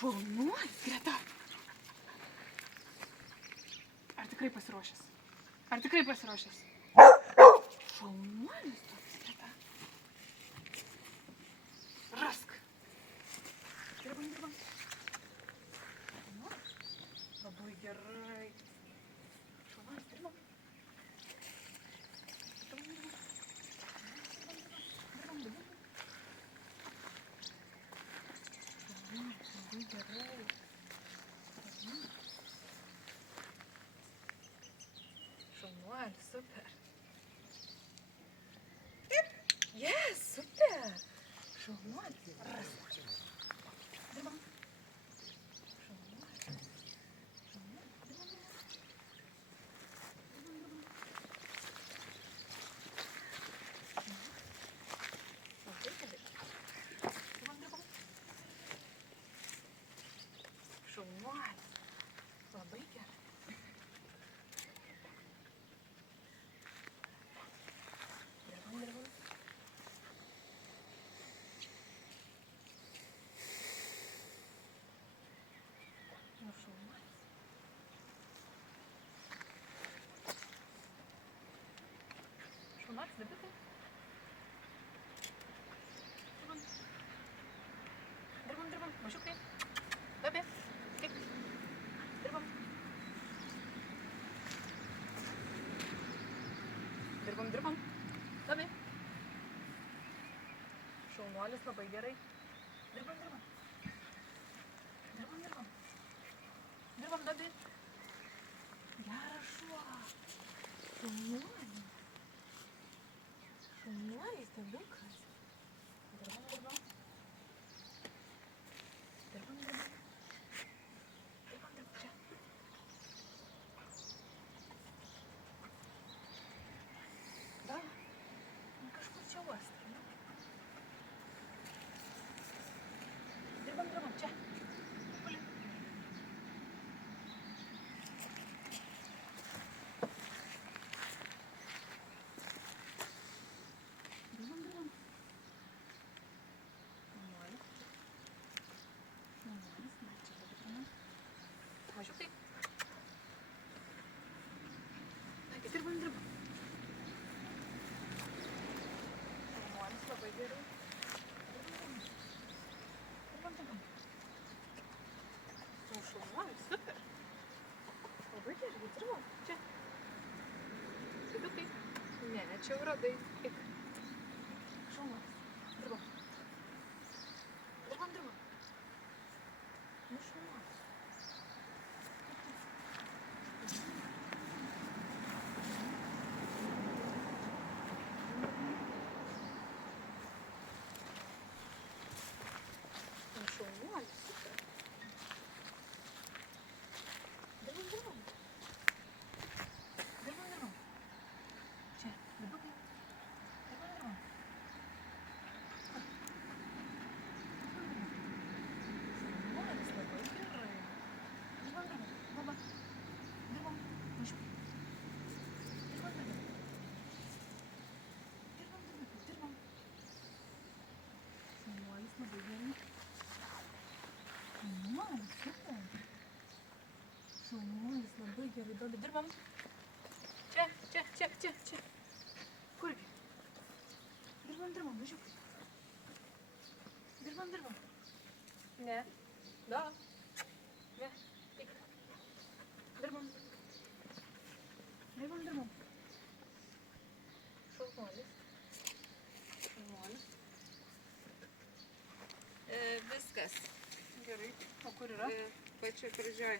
Šaunuolis, Greta. Ar tikrai pasiruošęs? Ar tikrai pasiruošęs? Šaunuolis toks, Greta. Rask. Dirbam. Labai gerai. Šaunuolis, dirbam. Labai gerai. Šaunuolis, super. Yes, super. Šaunuolis. Dirbam. Šaunuolis. Labai gerai. Dirbam. Nu, šaunuolis. Šaunuolis, dabikai. Dirbam. Mažiukai. Dabi. Tik. Dirbam. Dabi. Šaunuolis, labai gerai. Dirbam. Dirbam, dabi. Geras šuo. Šaunuolis, dabikas. Dirbam. Čia. Da. Kažkur čia uostai. Dirbam. Čia. Puli. Dirbam. Šaunuolis. Na, čia dirbam. Mažiukai. Dirbam. Šaunuolis, labai gerai. Dirbam. Nu, šaunuolis, super. Labai gerai, dirbam. Čia. Didukai. Ne, čia jau radai. Eik. Šaunuolis. Dirbam. Nu, šaunuolis. Šaunuolis, super. Dirbam. Čia, didukai. Dirbam. Šaunuolis, labai gerai. Dirbam. Mažiukai. Dirbam. Šaunuolis, labai gerai. Šaunuolis, super. Šaunuolis, labai gerai. Dirbam. Čia. Kurgi? Dirbam, mažiukai. Dirbam. Ne. Da. Ne. Eik. Dirbam. Šaunuolis. Viskas. Gerai. O kur yra? Pačioj pradžioj.